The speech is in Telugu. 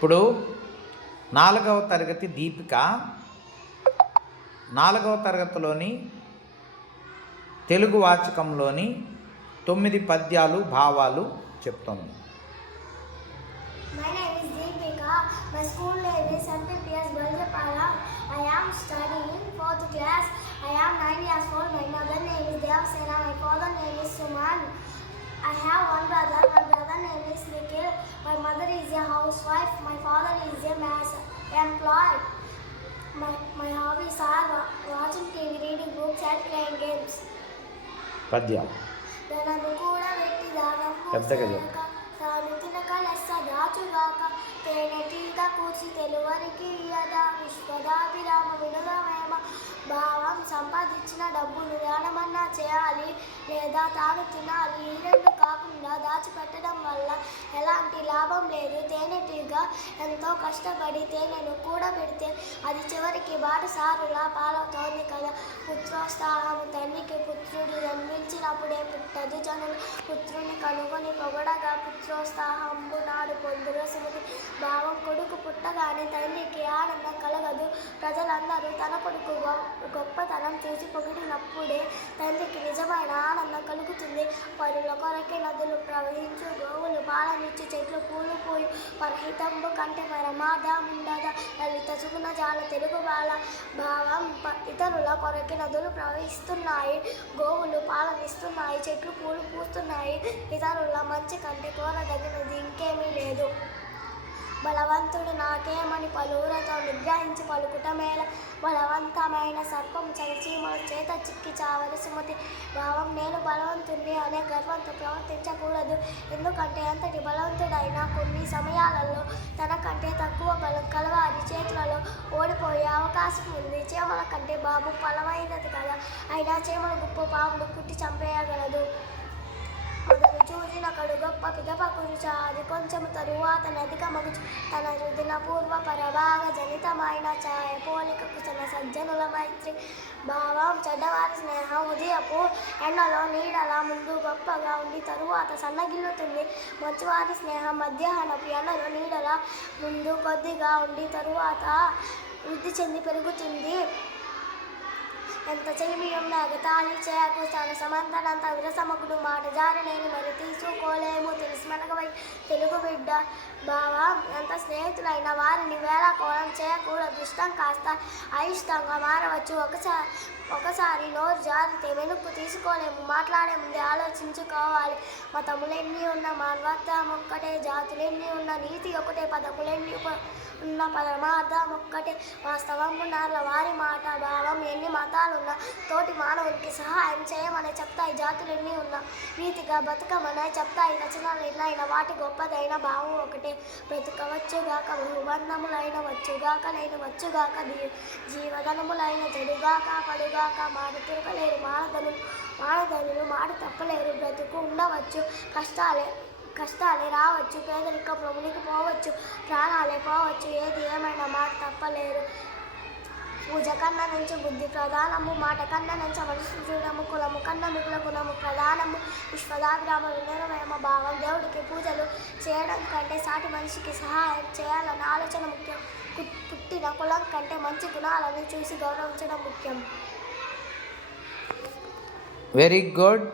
ఇప్పుడు 4వ తరగతి దీపిక 4వ తరగతిలోని తెలుగు వాచకంలోని 9 పద్యాలు భావాలు చెప్తుంది. My name is Deepika. My school name is St. P.S. Baljapala. I am studying 4th class. I am 9 years old. My mother name is Devasena. My father name is Suman. I have one brother. My brother name is Nikhil. My mother is a housewife. My father is a employed. My hobbies are watching TV, reading books, and playing games. పద్యాలు ధనము కూడా వెట్టి దానము పెద్దగా చెప్పు. తాను తినక లెస్స దాచుగాక తేనెటీగా కూర్చి తెలువరికి ఇయ్యదా విశ్వదాభిరామ వినుగమేమ భావం సంపాదించిన డబ్బులు దానమన్నా చేయాలి లేదా తాను తినాలి. ఈ రెండు కాకుండా దాచిపెట్టడం వల్ల ఎలాంటి లాభం లేదు. తేనెటీగా ఎంతో కష్టపడి తేనెను కూడబెడితే అది చివరికి బాటసారులా పాలవుతోంది కదా. పుత్రోత్సాహము తండ్రికి పుత్రుడు జన్మించినప్పుడే పుట్టదు. జనులు పుత్రుని కనుగొని పొగడగా పుత్రోత్సాహంబు నాడు పొందురు సుమతి భావం. కొడుకు పుట్టగానే తండ్రికి ఆనందం కలగదు. ప్రజలందరూ తన కొడుకు గొప్పతనం చూసి పొగిడినప్పుడే తండ్రికి నిజమైన ఆనందం కలుగుతుంది. పరుల కొరకే నదులు ప్రవహించు గోవులు పాలనిచ్చు చెట్లు పూలు పూలు పరహితంబు కంటే పరమాదముండదా లలిత సుగుణ జాల తెలుగు బాల భావం. ఇతరుల కొరకే నదులు ప్రవహిస్తున్నాయి, గోవులు పాలనిస్తున్నాయి, చెట్లు పూలు పూస్తున్నాయి. ఇతరుల మంచి కంటే కోరదగినది ఇంకేమీ లేదు. బలవంతుడు నాకేమని పలువురతో నిగ్రహించి పలుకుట మేల బలవంతమైన సర్పం చలిచీమల చేత చిక్కి చావని సుమతి భావం. నేను బలవంతుణ్ణి అనే గర్వంతో ప్రవర్తించకూడదు. ఎందుకంటే అంతటి బలవంతుడైనా కొన్ని సమయాలలో తనకంటే తక్కువ బలం కలవారి చేతులలో ఓడిపోయే అవకాశం ఉంది. చీమల కంటే బాబు బలమైనది కదా, అయినా చీమల గుప్ప పామును కుట్టి చంపేయగలదు. మొదలు చూసిన కడు గొప్ప పిదపకురుచ అది కొంచెము తరువాత నదిక మగుచు తన రుదిన పూర్వ పరభాగ జనితమైన ఛాయ పోలిక కుశల సజ్జనుల మైత్రి భావం. చెడ్డవారి స్నేహం ఉదయపు ఎండలో నీడలా ముందు గొప్పగా ఉండి తరువాత సన్నగిల్లుతుంది. మంచివారి స్నేహం మధ్యాహ్నపు ఎండలో నీడలా ముందు కొద్దిగా ఉండి తరువాత వృద్ధి చెంది పెరుగుతుంది. ఎంత చెలిమియున్న ఎగతాళి చేయకు తన సమంతనంత విరసమగుడు మాట జారలేని మరి తీసుకోలేము తెలుసు మనకవై తెలుగు బిడ్డ బావా. ఎంత స్నేహితులైన వారిని వేళాకోళం చేయకూడదు. ఇష్టం కాస్త అయిష్టంగా మారవచ్చు. ఒకసారి నోరు జారితే వెనుక్కు తీసుకోలేము. మాట్లాడే ముందే ఆలోచించుకోవాలి. మతములెన్ని ఉన్న మానవత్వం ఒక్కటే, జాతులెన్ని ఉన్న నీతి ఒకటే, పదములెన్ని ఉన్న పరమార్థం ఒక్కటే. వాస్తవం నార్ల వారి మాట భావం. ఎన్ని మతాలున్నా తోటి మానవునికి సహాయం చేయమని చెప్తాయి. జాతులెన్ని ఉన్నా నీతిగా బతుకమని చెప్తాయి. రచనలు ఎన్నైనా వాటి గొప్పదైన భావం ఒకటే. బ్రతుకవచ్చుగాక బహుబంధములైన వచ్చుగాక వచ్చుగాక జీవధనములైన చెడుగాక పడుగాక మాట తిరగలేరు మానధనులు మాట తప్పలేరు. బ్రతుకు ఉండవచ్చు, కష్టాలే రావచ్చు, పేదరికంలో మునిగిపోవచ్చు, ప్రాణాలే పోవచ్చు. ఏది ఏమైనా మాట తప్పలేరు. పూజ కన్నా నుంచి బుద్ధి ప్రధానము, మాట కన్నా నుంచి మనసు చూడము, కులము కన్నా మిగుల గుణము ప్రధానము. విశ్వదాభిరామ వినరమేమ భావం. దేవుడికి పూజలు చేయడం కంటే సాటి మనిషికి సహాయం చేయాలన్న ఆలోచన ముఖ్యం. పుట్టిన కులం కంటే మంచి గుణాలను చూసి గౌరవించడం ముఖ్యం. Very good.